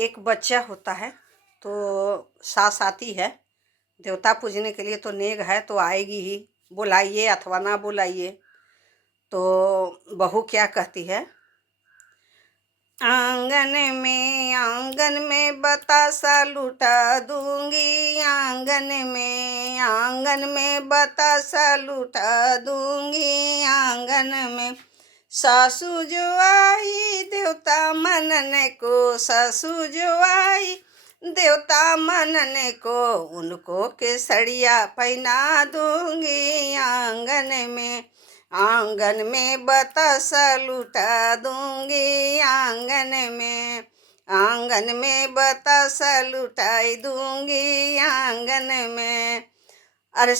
एक बच्चा होता है तो सास आती है देवता पूजने के लिए, तो नेग है तो आएगी ही, बुलाइए अथवा ना बुलाइए। तो बहू क्या कहती है, आंगन में बतासा लुटा दूंगी, आंगन में बतासा लुटा दूंगी, आंगन में सासू जो आई देवता मनने को, सासू जो आई देवता मनने को, उनको केसड़िया पहना दूंगी, आंगन में बतासा लुटा दूंगी, आंगन में बतासा लुटाई दूंगी, आंगन में। अरे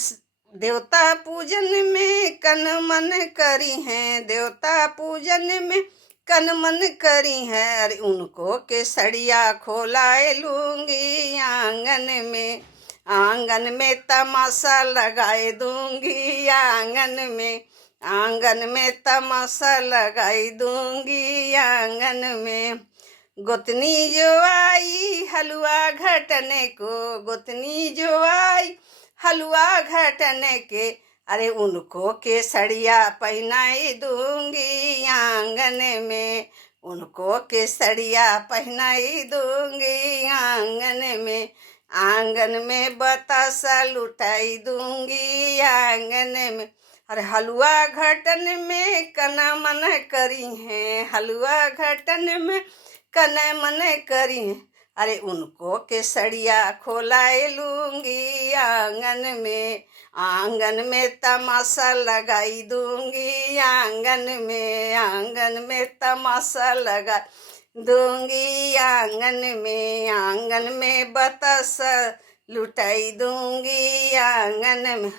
देवता पूजन में कन मन करी हैं, देवता पूजन में कन मन करी हैं, अरे उनको केसड़िया खोलाए लूंगी, आंगन में तमाशा लगाए दूंगी, आंगन में तमाशा लगाई दूंगी, आंगन में। गोतनी जो आई हलवा घटने को, गोतनी जो आई हलवा घटने के, अरे उनको केसड़िया पहनाई दूंगी, आंगन में, उनको केसड़िया पहनाई दूंगी, आंगन में बतासा लुटाई दूंगी, आंगन में। अरे हलवा घटन में कन मन करी हैं, हलवा घटन में कन मन करी हैं, अरे उनको केसड़िया खोलाए लूंगी, आंगन में तमाशा लगाई दूंगी, आंगन में तमाशा लगा दूंगी, आंगन में बतासा लुटाई दूंगी, आंगन में।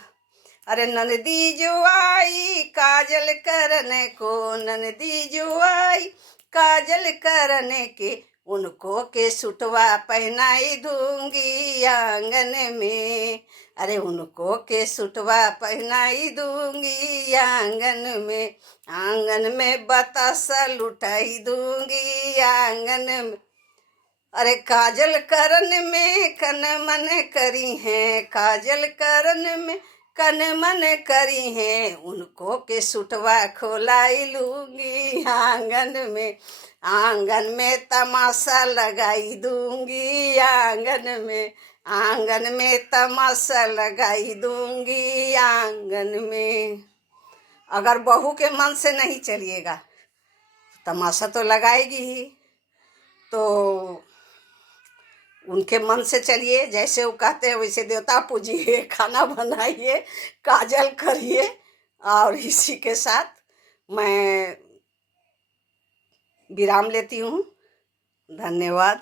अरे ननदी जो आई काजल करने को, ननदी जो आई काजल करने के, उनको के सुटवा पहनाई दूंगी, आंगन में। अरे उनको के सुटवा पहनाई दूंगी, आंगन में बतासा लुटाई दूंगी, आंगन में। अरे काजल करन में कन मन करी हैं, काजल करन में कन मन करी हैं, उनको के सुटवा खोलाई लूंगी, आंगन में तमाशा लगाई दूंगी, आंगन में तमाशा लगाई दूंगी, आंगन में। अगर बहू के मन से नहीं चलिएगा तमाशा तो लगाएगी ही, तो उनके मन से चलिए, जैसे वो कहते हैं वैसे देवता पूजिए, खाना बनाइए, काजल करिए। और इसी के साथ मैं विराम लेती हूँ। धन्यवाद।